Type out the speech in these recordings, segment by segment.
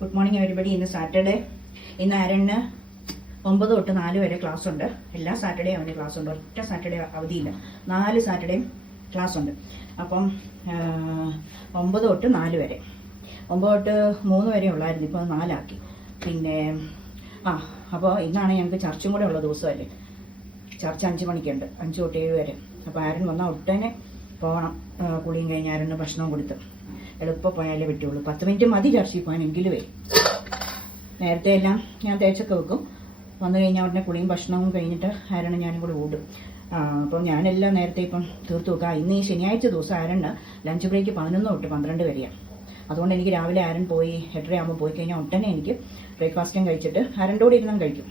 Good morning everybody. ഇന്ന് Saturday. ഇന്ന് ആരണ് 9 തൊട്ട് 4 വരെ ക്ലാസ് ഉണ്ട്. എല്ലാ സാറ്റർഡേ അവന് ക്ലാസ് ഉണ്ട്. ഒറ്റ സാറ്റർഡേ അവധിയില്ല. 4 സാറ്റർഡേയും ക്ലാസ് ഉണ്ട്. അപ്പം 9 തൊട്ട് 4 വരെ, 9 തൊട്ട് 3 വരെ ഉള്ളായിരുന്നു, ഇപ്പോൾ 4 ആക്കി. പിന്നെ അപ്പോൾ ഇന്നാണ് ഞങ്ങൾക്ക് ചർച്ചും കൂടെ ഉള്ള ദിവസമല്ലേ. ചർച്ച് 5 മണിക്കുണ്ട്, 5 തൊട്ട് 7 വരെ. അപ്പോൾ ആരൻ വന്നാൽ ഒട്ടനെ പോകണം. കുളിയും കഴിഞ്ഞ് ആരന് ഭക്ഷണം കൊടുത്ത് എളുപ്പം പോയാലേ പറ്റുള്ളൂ. 10 മിനിറ്റ് മതി ചർച്ചിൽ പോകാനെങ്കിലും. നേരത്തെ എല്ലാം ഞാൻ തേച്ചൊക്കെ വെക്കും. വന്നു കഴിഞ്ഞാൽ ഉടനെ കുളിയും ഭക്ഷണവും കഴിഞ്ഞിട്ട് ആരണം ഞാനും കൂടെ ഓടും. അപ്പം ഞാനെല്ലാം നേരത്തെ ഇപ്പം തീർത്ത് വെക്കാം. ഇന്ന് ഈ ശനിയാഴ്ച ദിവസം ആരണ് ലഞ്ച് ബ്രേക്ക് 11 തൊട്ട് 12 വരെയാണ്. അതുകൊണ്ട് എനിക്ക് രാവിലെ ആരൻ പോയി 8:30 ആകുമ്പോൾ പോയി കഴിഞ്ഞാൽ ഉടനെ എനിക്ക് ബ്രേക്ക്ഫാസ്റ്റും കഴിച്ചിട്ട് ആരൻ്റെ കൂടെ ഇരുന്നും കഴിക്കും.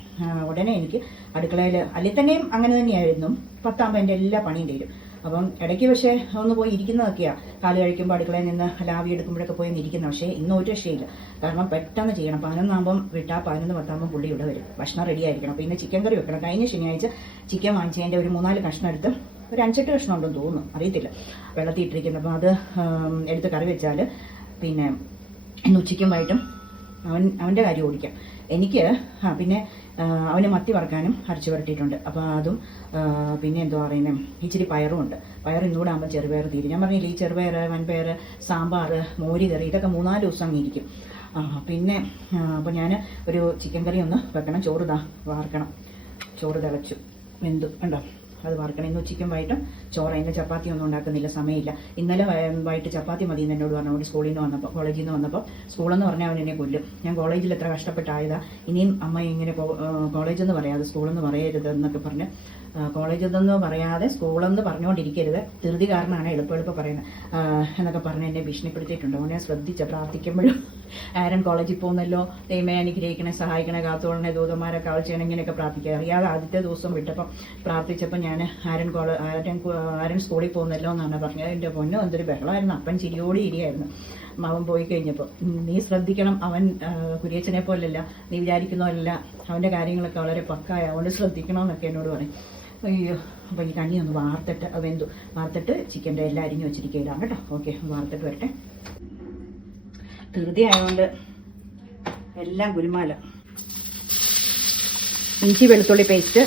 ഉടനെ എനിക്ക് അടുക്കളയിൽ അല്ലെങ്കിൽ തന്നെയും അങ്ങനെ തന്നെയായിരുന്നു. 10 ആകുമ്പോൾ എൻ്റെ എല്ലാ പണിയും തീരും. അപ്പം ഇടയ്ക്ക് പക്ഷേ ഒന്ന് പോയി ഇരിക്കുന്നതൊക്കെയാണ്. കാല് കഴിക്കുമ്പോൾ അടുക്കളയിൽ നിന്ന് ലാവി എടുക്കുമ്പോഴൊക്കെ പോയി ഇരിക്കുന്നത്. പക്ഷേ ഇന്ന് ഒരു രക്ഷയില്ല. കാരണം പെട്ടെന്ന് ചെയ്യണം. 11 ആകുമ്പം വിട്ടാൽ 11:10 ആകുമ്പോൾ പുള്ളി ഇവിടെ വരും. ഭക്ഷണം റെഡി ആയിരിക്കണം. അപ്പോൾ ഇന്ന് ചിക്കൻ കറി വെക്കണം. കഴിഞ്ഞ ശനിയാഴ്ച ചിക്കൻ വാങ്ങിച്ചതിൻ്റെ ഒരു 3-4 കഷ്ണം എടുത്ത്, ഒരു 5-8 കഷ്ണം ഉണ്ടെന്ന് തോന്നുന്നു, അറിയത്തില്ല, വെള്ളത്തിൽ ഇട്ടിരിക്കുന്നത്. അപ്പോൾ അത് എടുത്ത് കറി വെച്ചാൽ പിന്നെ ഇന്ന് ഉച്ചയ്ക്കും വൈകിട്ടും അവൻ്റെ കാര്യം ഓടിക്കാം. എനിക്ക് പിന്നെ അവന് മത്തി വറക്കാനും അരച്ചു വരട്ടിയിട്ടുണ്ട്. അപ്പോൾ അതും പിന്നെ എന്തോ പറയുന്നത്, ഇച്ചിരി പയറും ഉണ്ട്. പയർ ഇന്നുകൂടെ ആകുമ്പോൾ ചെറുപയർ തീരും. ഞാൻ പറഞ്ഞില്ല, ഈ ചെറുപയർ, വൻപയർ, സാമ്പാർ, മോര് കറി, ഇതൊക്കെ 3-4 ദിവസം അങ്ങ് ഇരിക്കും. പിന്നെ അപ്പോൾ ഞാൻ ഒരു ചിക്കൻ കറി ഒന്ന് വെക്കണം. ചോറ് വാർക്കണം. ചോറ് തിളച്ചു വെന്തു കണ്ടോ, അത് വറക്കണം. ഇന്ന് ഉച്ചയ്ക്കും വൈകിട്ടും ചോറ്. ഇന്ന് ചപ്പാത്തി ഒന്നും ഉണ്ടാക്കുന്നില്ല, സമയമില്ല. ഇന്നലെ വൈകിട്ട് ചപ്പാത്തി മതി എന്ന് എന്നോട് പറഞ്ഞു. അവന് സ്കൂളിൽ നിന്ന് വന്നപ്പോൾ, കോളേജിൽ നിന്ന് വന്നപ്പോൾ, സ്കൂളെന്ന് പറഞ്ഞാൽ അവൻ എന്നെ കൊല്ലും. ഞാൻ കോളേജിൽ എത്ര കഷ്ടപ്പെട്ടായതാ, ഇനിയും അമ്മ ഇങ്ങനെ കോളേജെന്ന് പറയാതെ സ്കൂളെന്ന് പറയരുത് എന്നൊക്കെ പറഞ്ഞ്, കോളേജെന്ന് പറയാതെ സ്കൂളെന്ന് പറഞ്ഞുകൊണ്ടിരിക്കരുത്, ധൃതി കാരണമാണ് എളുപ്പം പറയുന്നത് എന്നൊക്കെ പറഞ്ഞ് എന്നെ ഭീഷണിപ്പെടുത്തിയിട്ടുണ്ട്. അവനെ ശ്രദ്ധിച്ച പ്രാർത്ഥിക്കുമ്പോഴും ആരൻ കോളേജിൽ പോകുന്നല്ലോ, ദൈവമേ അനുഗ്രഹിക്കണേ, സഹായിക്കണേ, കാത്തോളണേ, ദൂതന്മാരൊക്കെ ആൾ ചെയ്യണം, ഇങ്ങനെയൊക്കെ പ്രാർത്ഥിക്കുക. അറിയാതെ ആദ്യത്തെ ദിവസം വിട്ടപ്പം പ്രാർത്ഥിച്ചപ്പോൾ ഞാൻ ആരൻ സ്കൂളിൽ പോകുന്നല്ലോ എന്നാണ് പറഞ്ഞത്. എൻ്റെ പൊന്നോ എന്തൊരു ബഹളമായിരുന്നു. അപ്പൻ ചിരിയോടി ഇരിയായിരുന്നു അവൻ പോയി കഴിഞ്ഞപ്പോൾ. നീ ശ്രദ്ധിക്കണം, അവൻ കുരിയച്ചനെ പോലല്ല, നീ വിചാരിക്കുന്നതല്ല, അവൻ്റെ കാര്യങ്ങളൊക്കെ വളരെ പക്കായ, അതുകൊണ്ട് ശ്രദ്ധിക്കണമെന്നൊക്കെ എന്നോട് പറയും. അയ്യോ, അപ്പോൾ ഈ കഞ്ഞി ഒന്ന് വാർത്തിട്ട് വെന്തു, വാർത്തിട്ട് ചിക്കൻ്റെ എല്ലാം അരിഞ്ഞു വെച്ചിരിക്കുകയിലാണ് കേട്ടോ. ഓക്കെ, വാർത്തിട്ട് വരട്ടെ. ധൃതി ആയതുകൊണ്ട് എല്ലാം ഗുരുമാല. ഇഞ്ചി വെളുത്തുള്ളി പേസ്റ്റ്,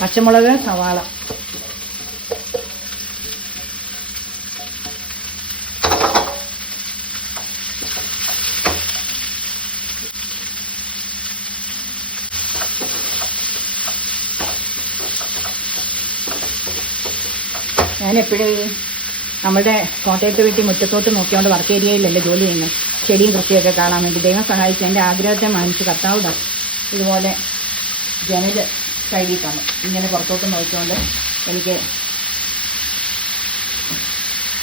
പച്ചമുളക്, സവാള, ഞാനെപ്പോഴും നമ്മളുടെ കോട്ടയത്ത് വീട്ടിൽ മുറ്റത്തോട്ട് നോക്കിയോണ്ട് വർക്ക് ഏരിയയിലല്ലേ ജോലി ചെയ്യുന്നത്, ചെടിയും കൃഷിയൊക്കെ കാണാൻ വേണ്ടി. ദൈവം സഹായിച്ച് എൻ്റെ ആഗ്രഹത്തെ മാനിച്ച് കർത്താവ് ഇതുപോലെ ജനൽ സൈഡിൽ ഇങ്ങനെ പുറത്തോട്ട് നോക്കിക്കൊണ്ട് എനിക്ക്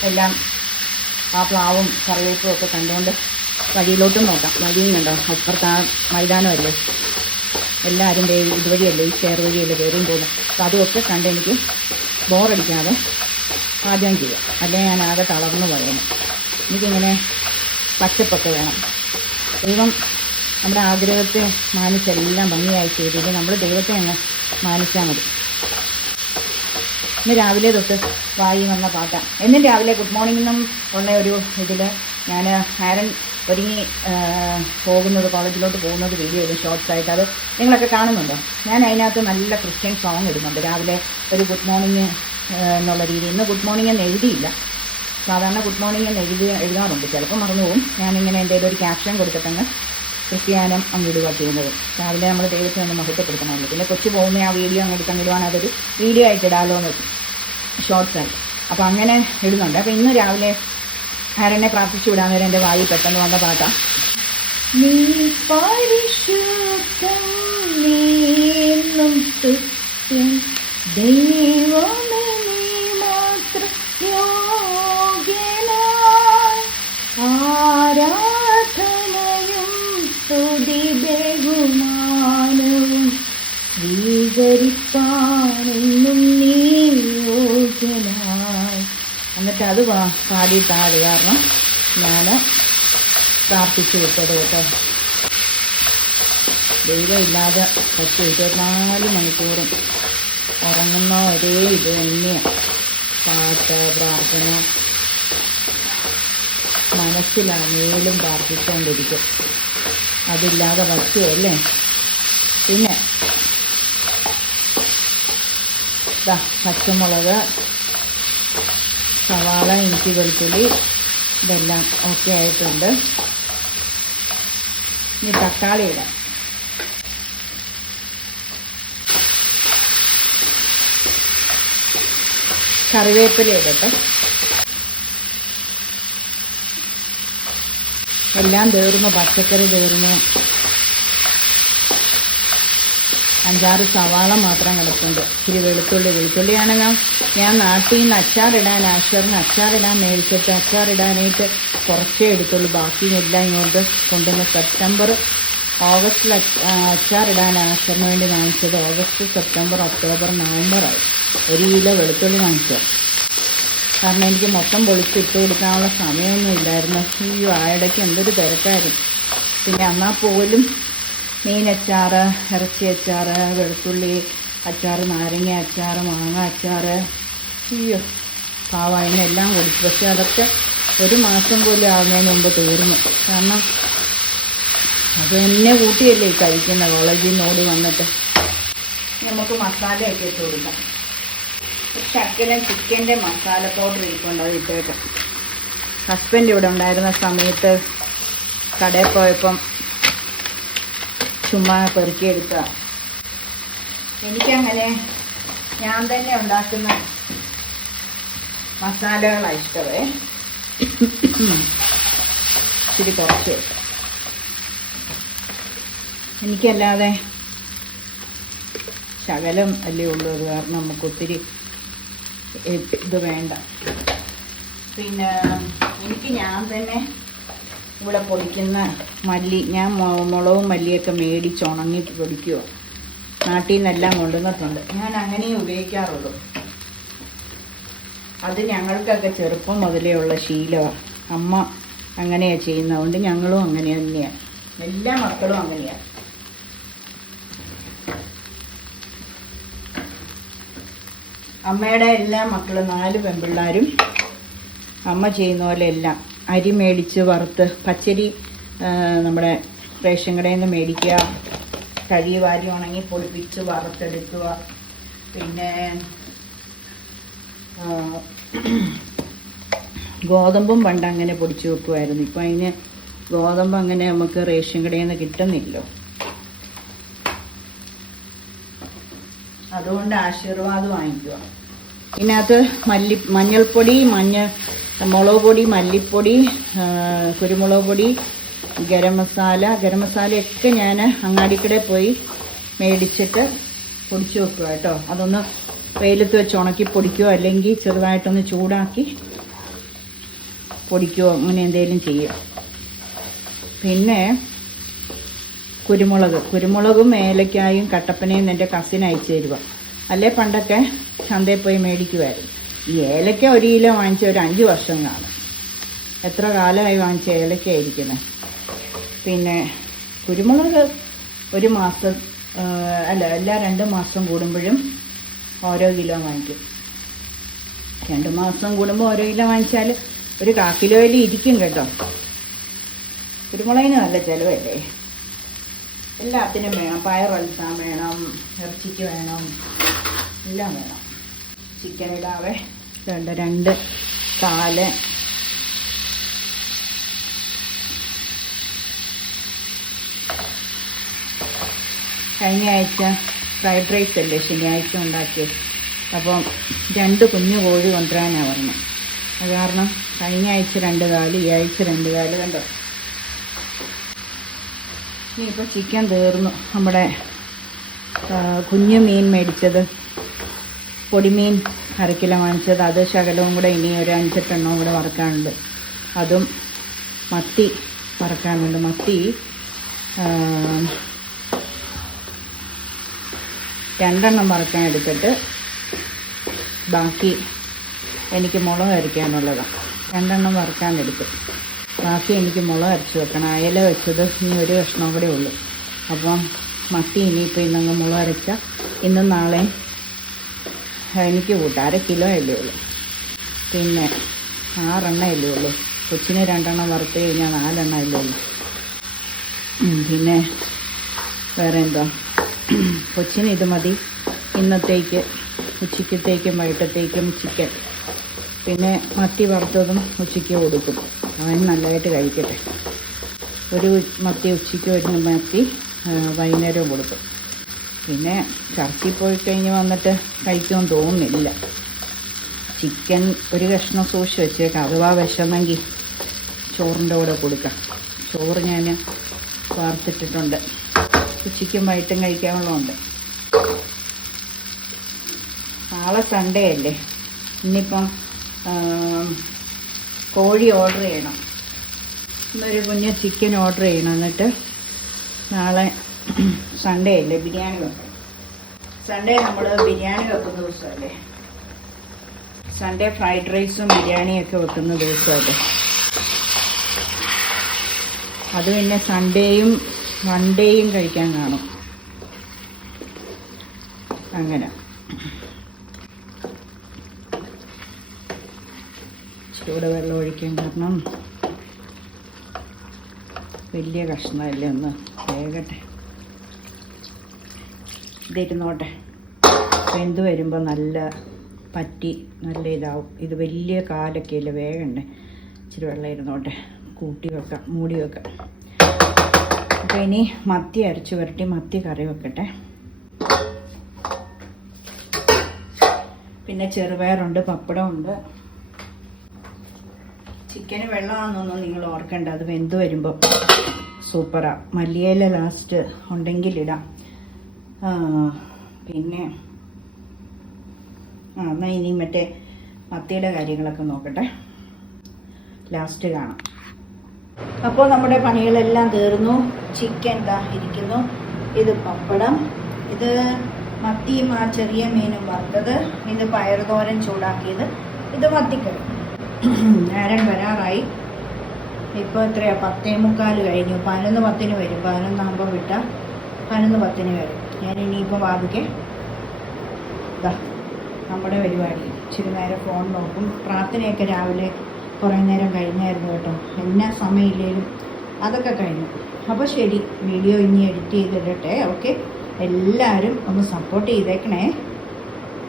എല്ലാം ആ പ്ലാവും കറിവേപ്പും ഒക്കെ കണ്ടുകൊണ്ട് വഴിയിലോട്ടും നോക്കാം. വഴിയും കണ്ടോ, അപ്പുറത്ത് ആ മൈതാനമല്ലേ, എല്ലാവരും ഇതുവഴിയല്ലേ, ഈ സ്റ്റെയർ വഴിയല്ലേ കയറിയും പോകുന്നത്. അപ്പോൾ അതുമൊക്കെ കണ്ട് എനിക്ക് ബോറടിക്കാതെ പാചകം ചെയ്യാം. അല്ലെങ്കിൽ ഞാൻ ആകെ തളർന്നു പറയുന്നു. എനിക്കിങ്ങനെ പച്ചപ്പൊക്കെ വേണം. ദൈവം നമ്മുടെ ആഗ്രഹത്തെ മാനിച്ചെല്ലാം ഭംഗിയായി ചെയ്തിട്ട് നമ്മൾ ദൈവത്തെ അങ്ങ് മാനിച്ചാൽ മതി. ഇന്ന് രാവിലെ തൊട്ട് വായി വന്ന പാട്ടാണ്. എന്നും രാവിലെ ഗുഡ് മോർണിംഗെന്നും ഉള്ള ഒരു ഇതിൽ ഞാൻ ആരൻ ഒരുങ്ങി പോകുന്നത്, കോളേജിലോട്ട് പോകുന്നത് വീഡിയോ ചെയ്തു ഷോർട്ട്സായിട്ട്. അത് നിങ്ങളൊക്കെ കാണുന്നുണ്ടോ? ഞാൻ അതിനകത്ത് നല്ല ക്രിസ്ത്യൻ സോങ് ഇടുന്നുണ്ട് രാവിലെ. ഒരു ഗുഡ് മോർണിംഗ് എന്നുള്ള രീതി. ഇന്ന് ഗുഡ് മോർണിംഗ് എന്ന് എഴുതിയില്ല. സാധാരണ ഗുഡ് മോർണിംഗ് എന്ന് എഴുതാറുണ്ട്, ചിലപ്പോൾ മറന്നു പോകും. ഞാനിങ്ങനെ എന്തെങ്കിലും ഒരു ക്യാപ്ഷൻ കൊടുത്തിട്ടങ്ങ് ക്രിസ്ത്യാനം അങ്ങിടുക ചെയ്യുന്നത്. രാവിലെ നമ്മൾ ദൈവത്തെ ഒന്ന് മഹത്വപ്പെടുത്തണമല്ലോ. പിന്നെ കൊച്ചു പോകുന്ന ആ വീഡിയോ അങ്ങ് എടുത്തങ്ങിടുവാണ്, അതൊരു വീഡിയോ ആയിട്ട് ഇടാമല്ലോ എന്ന് ഷോർട്ട്സായിട്ട്. അപ്പോൾ അങ്ങനെ ഇടുന്നുണ്ട്. അപ്പോൾ ഇന്ന് രാവിലെ ആരെന്നെ പ്രാർത്ഥിച്ചു വിടാൻ നേരം എൻ്റെ വായി പെട്ടെന്ന് വന്ന പാട്ടാണ്. നീ പരിശുദ്ധം, നീ എന്നും സ്തുത്യൻ, ദൈവമേ നീ മാത്രം യോഗ്യനായി, ആരാധനയും സ്തുതി ബഹുമാനവും സ്വീകരിപ്പാനെന്നും നീ യോഗ്യനായി. എന്നിട്ട് പക്ഷെ അത് പാടിയിട്ടാണ് കാരണം ഞാൻ പ്രാർത്ഥിച്ചു വിട്ടത് കേട്ടോ. ദൈവമില്ലാതെ 24 മണിക്കൂറും ഉറങ്ങുന്ന ഒരേ ഇത് തന്നെയാണ്, പാട്ട്, പ്രാർത്ഥന. മനസ്സിലാണേലും പ്രാർത്ഥിച്ചുകൊണ്ടിരിക്കും, അതില്ലാതെ പറ്റുമല്ലേ. പിന്നെ പച്ചമുളക്, സവാള, ഇഞ്ചി, വെളുത്തുള്ളി ഇതെല്ലാം ഓക്കെ ആയിട്ടുണ്ട്. ഇനി തക്കാളി ഇടാം. കറിവേപ്പില ഇടട്ടെ. എല്ലാം തീർന്നു, പച്ചക്കറി തീർന്നു. 5-6 സവാള മാത്രം കിടപ്പുണ്ട്. ഇച്ചിരി വെളുത്തുള്ളിയാണെങ്കിൽ ഞാൻ നാട്ടിൽ നിന്ന് അച്ചാറിടാൻ, ആശറിന് അച്ചാറിടാൻ മേടിച്ചിട്ട് അച്ചാറിടാനായിട്ട് കുറച്ചേ എടുത്തുള്ളൂ. ബാക്കിയെല്ലാം ഇങ്ങോട്ട് കൊണ്ടുവന്ന് സെപ്റ്റംബർ ഓഗസ്റ്റിൽ അച്ചാറിടാൻ ആശറിന് വേണ്ടി വാങ്ങിച്ചത്. ഓഗസ്റ്റ്, സെപ്റ്റംബർ, ഒക്ടോബർ, നവംബറായി 1 കിലോ വെളുത്തുള്ളി വാങ്ങിച്ചത്. കാരണം എനിക്ക് മൊത്തം പൊളിച്ചിട്ട് കൊടുക്കാനുള്ള സമയമൊന്നും ഇല്ലായിരുന്നു. ഈ ഇടയ്ക്ക് എന്തൊരു തിരക്കായിരുന്നു. പിന്നെ എന്നാൽ പോലും മീനച്ചാറ്, ഇറച്ചി അച്ചാറ്, വെളുത്തുള്ളി അച്ചാറ്, നാരങ്ങ അച്ചാറ്, മാങ്ങ അച്ചാറ്, അയ്യോ പാവായനെല്ലാം കൊടുത്തു. പക്ഷെ അതൊക്കെ 1 മാസം പോലും ആകുന്നതിന് മുമ്പ് തീർന്നു. കാരണം അത് തന്നെ കൂട്ടിയല്ലേ കഴിക്കുന്ന കോളേജിൽ നിന്ന് ഓടി വന്നിട്ട്. നമുക്ക് മസാലയൊക്കെ ഇട്ട് കൊടുക്കാം. ശകലം ചിക്കൻ്റെ മസാല പൗഡർ ഇരിപ്പുണ്ട്, അത് ഇട്ടേക്കാം. ഹസ്ബൻഡ് ഇവിടെ ഉണ്ടായിരുന്ന സമയത്ത് കടയിൽ പോയപ്പം ചുമ്മാ പെറുക്കിയെടുക്കുക. എനിക്കങ്ങനെ ഞാൻ തന്നെ ഉണ്ടാക്കുന്ന മസാലകളാണ് ഇഷ്ടമേ. ഇച്ചിരി കുറച്ച് എനിക്കല്ലാതെ ശകലം അല്ലേ ഉള്ളൂ, അത് കാരണം നമുക്ക് ഒത്തിരി ഇത് വേണ്ട. പിന്നെ എനിക്ക് ഞാൻ തന്നെ ഇവിടെ പൊടിക്കുന്ന മല്ലി, ഞാൻ മുളകും മല്ലിയൊക്കെ മേടിച്ച് ഉണങ്ങി പൊടിക്കുക. നാട്ടിൽ നിന്നെല്ലാം കൊണ്ടുവന്നിട്ടുണ്ട്. ഞാൻ അങ്ങനെയേ ഉപയോഗിക്കാറുള്ളൂ. അത് ഞങ്ങൾക്കൊക്കെ ചെറുപ്പം മുതലേ ഉള്ള ശീലമാണ്. അമ്മ അങ്ങനെയാണ് ചെയ്യുന്നതുകൊണ്ട് ഞങ്ങളും അങ്ങനെ തന്നെയാണ്, എല്ലാ മക്കളും അങ്ങനെയാണ്. അമ്മയുടെ എല്ലാ മക്കളും 4 പെൺപിള്ളേരും അമ്മ ചെയ്യുന്ന പോലെ എല്ലാം അരി മേടിച്ച് വറുത്ത്, പച്ചരി നമ്മുടെ റേഷൻ കടയിൽ നിന്ന് മേടിക്കുക, കഴുകി വാരി ഉണങ്ങി പൊടിപ്പിച്ച് വറുത്തെടുക്കുക. പിന്നെ ഗോതമ്പും പണ്ട് അങ്ങനെ പൊടിച്ച് വെക്കുമായിരുന്നു. ഇപ്പം അതിന് ഗോതമ്പ് അങ്ങനെ നമുക്ക് റേഷൻ കടയിൽ നിന്ന് കിട്ടുന്നില്ലോ. അതുകൊണ്ട് ആശീർവാദ് വാങ്ങിക്കുക. ഇതിനകത്ത് മഞ്ഞൾപ്പൊടി, മുളക് പൊടി, മല്ലിപ്പൊടി, കുരുമുളക് പൊടി, ഗരം മസാലയൊക്കെ ഞാൻ അങ്ങാടിക്കടയിൽ പോയി മേടിച്ചിട്ട് പൊടിച്ച് വെക്കുക കേട്ടോ. അതൊന്ന് വെയിലത്ത് വെച്ച് ഉണക്കി പൊടിക്കുകയോ അല്ലെങ്കിൽ ചെറുതായിട്ടൊന്ന് ചൂടാക്കി പൊടിക്കുകയോ അങ്ങനെ എന്തെങ്കിലും ചെയ്യും. പിന്നെ കുരുമുളകും ഏലക്കായും കട്ടപ്പനയും എൻ്റെ കസിൻ അയച്ചു തരുക. അല്ലേ പണ്ടൊക്കെ ചന്തയിൽ പോയി മേടിക്കുമായിരുന്നു. ഈ ഏലക്ക 1 കിലോ വാങ്ങിച്ച ഒരു 5 വർഷം കാണും. എത്ര കാലമായി വാങ്ങിച്ച ഏലക്ക ഇരിക്കുന്നത്. പിന്നെ കുരുമുളക് 1 മാസം എല്ലാ 2 മാസം കൂടുമ്പോഴും ഓരോ കിലോ വാങ്ങിക്കും. 2 മാസം കൂടുമ്പോൾ ഓരോ കിലോ വാങ്ങിച്ചാൽ ഒരു 1/4 കിലോയിൽ ഇരിക്കും കേട്ടോ. കുരുമുളകിന് നല്ല ചിലവല്ലേ. എല്ലാത്തിനും വേണം. പയറൽസാൻ വേണം, ഇറച്ചിക്ക് വേണം, എല്ലാം വേണം. ചിക്കൻ ഇടാവേ. 2 കാല് കഴിഞ്ഞ ആഴ്ച ഫ്രൈഡ് റൈസ് അല്ലേ ശനിയാഴ്ച ഉണ്ടാക്കിയത്. അപ്പം 2 കുഞ്ഞു കോഴി കൊണ്ടുവരാനാണ് പറഞ്ഞത്. അത് കാരണം കഴിഞ്ഞ ആഴ്ച 2 കാല്, ഈ ആഴ്ച 2 കാല്. കണ്ടോ. ഇനിയിപ്പോൾ ചിക്കൻ തീർന്നു. നമ്മുടെ കുഞ്ഞു മീൻ മേടിച്ചത്, പൊടിമീൻ 1/2 കിലോ വാങ്ങിച്ചത്, അത് ശകലവും കൂടെ ഇനി ഒരു 5-8 എണ്ണവും കൂടെ വറുക്കാനുണ്ട്. അതും മത്തി വറുക്കാനുണ്ട്. മത്തി 2 എണ്ണം വറുക്കാൻ എടുത്തിട്ട് ബാക്കി എനിക്ക് മുളക് അരയ്ക്കാനുള്ളതാണ്. 2 എണ്ണം വറുക്കാനെടുക്കും. ബാക്കി എനിക്ക് മുളക് അരച്ച് വെക്കണം. അയല വെച്ചത് ഇനി ഒരു കഷ്ണം കൂടെ ഉള്ളൂ. അപ്പം മത്തി ഇനിയിപ്പോൾ ഇന്നങ്ങ് മുളക് അരച്ചാൽ ഇന്നും നാളെയും എനിക്ക് കൂട്ടാം. 1/2 കിലോ അല്ലേ ഉള്ളൂ. പിന്നെ 6 എണ്ണ അല്ലേ ഉള്ളൂ. കൊച്ചിന് 2 എണ്ണം വറുത്ത് കഴിഞ്ഞാൽ 4 എണ്ണ അല്ലേ ഉള്ളൂ. പിന്നെ വേറെ എന്താ, കൊച്ചിന് ഇത് മതി ഇന്നത്തേക്ക്. ഉച്ചയ്ക്കത്തേക്കും വൈകിട്ടത്തേക്കും ചിക്കൻ. പിന്നെ മത്തി വറുത്തതും ഉച്ചയ്ക്ക് കൊടുക്കും. അവൻ നല്ലതായിട്ട് കഴിക്കട്ടെ. ഒരു മത്തി ഉച്ചയ്ക്ക്, ഒരു മത്തി വൈകുന്നേരവും കൊടുക്കും. പിന്നെ ചർച്ചിൽ പോയി കഴിഞ്ഞ് വന്നിട്ട് കഴിക്കുമെന്ന് തോന്നുന്നില്ല. ചിക്കൻ ഒരു കഷ്ണം സൂക്ഷിച്ച് വെച്ചേക്കാം. അഥവാ വിശന്നെങ്കിൽ ചോറിൻ്റെ കൂടെ കൊടുക്കാം. ചോറ് ഞാൻ വാർത്തിട്ടിട്ടുണ്ട്. ഉച്ചയ്ക്കും വൈകിട്ടും കഴിക്കാനുള്ളതുണ്ട്. നാളെ സൺഡേ അല്ലേ. ഇന്നിപ്പം കോഴി ഓർഡർ ചെയ്യണം. ഇന്നൊരു കുഞ്ഞ് ചിക്കൻ ഓർഡർ ചെയ്യണം. എന്നിട്ട് നാളെ സൺഡേ അല്ലേ, ബിരിയാണി വെക്കണം. സൺഡേ നമ്മൾ ബിരിയാണി വെക്കുന്ന ദിവസമല്ലേ. സൺഡേ ഫ്രൈഡ് റൈസും ബിരിയാണിയൊക്കെ വെക്കുന്ന ദിവസമല്ലേ. അത് പിന്നെ സൺഡേയും മൺഡേയും കഴിക്കാൻ കാണും. അങ്ങനെ ചൂട് വെള്ളം ഒഴിക്കാൻ കാരണം വലിയ കഷ്ണമല്ലേ, ഒന്ന് വേകട്ടെ. ഇതിരുന്നോട്ടെ. വെന്ത് വരുമ്പോൾ നല്ല പറ്റി നല്ല ഇതാവും. ഇത് വലിയ കാലൊക്കെ അല്ലേ, വേഗണ്ടേ. ഇച്ചിരി വെള്ളം ഇരുന്നോട്ടെ. കൂട്ടി വെക്കാം, മൂടി വെക്കാം. അപ്പോൾ ഇനി മത്തി അരച്ച് വരട്ടി മത്തി കറി വെക്കട്ടെ. പിന്നെ ചെറുപയറുണ്ട്, പപ്പടമുണ്ട്. ചിക്കന് വെള്ളമാണെന്നൊന്നും നിങ്ങൾ ഓർക്കണ്ട. അത് വെന്ത് വരുമ്പോൾ സൂപ്പറാ. മല്ലിയില ലാസ്റ്റ് ഉണ്ടെങ്കിൽ ഇടാം. പിന്നെ എന്നാൽ ഇനി മറ്റേ മത്തിയുടെ കാര്യങ്ങളൊക്കെ നോക്കട്ടെ, ലാസ്റ്റ് കാണാം. അപ്പോൾ നമ്മുടെ പണികളെല്ലാം തീർന്നു. ചിക്കൻ ദാ ഇരിക്കുന്നു. ഇത് പപ്പടം, ഇത് മത്തിയും ആ ചെറിയ മീനും വറുത്തത്, ഇത് പയറുതോരൻ ചൂടാക്കിയത്, ഇത് മത്തിക്കറി. നേരം വരാറായി. ഇപ്പോൾ എത്രയാണ്, 10:45 കഴിഞ്ഞു. 11:10 വരും. 11 വിട്ടാൽ 11:10 വരും. ഞാൻ ഇനിയിപ്പോൾ വാതിക്കെ നമ്മുടെ പരിപാടി. ഇച്ചിരി നേരം ഫോൺ നോക്കും. പ്രാർത്ഥനയൊക്കെ രാവിലെ കുറേ നേരം കഴിഞ്ഞായിരുന്നു കേട്ടോ. എന്നാ സമയമില്ലേലും അതൊക്കെ കഴിഞ്ഞു. അപ്പോൾ ശരി, വീഡിയോ ഇനി എഡിറ്റ് ചെയ്തിടട്ടെ. ഓക്കെ, എല്ലാവരും ഒന്ന് സപ്പോർട്ട് ചെയ്തേക്കണേ.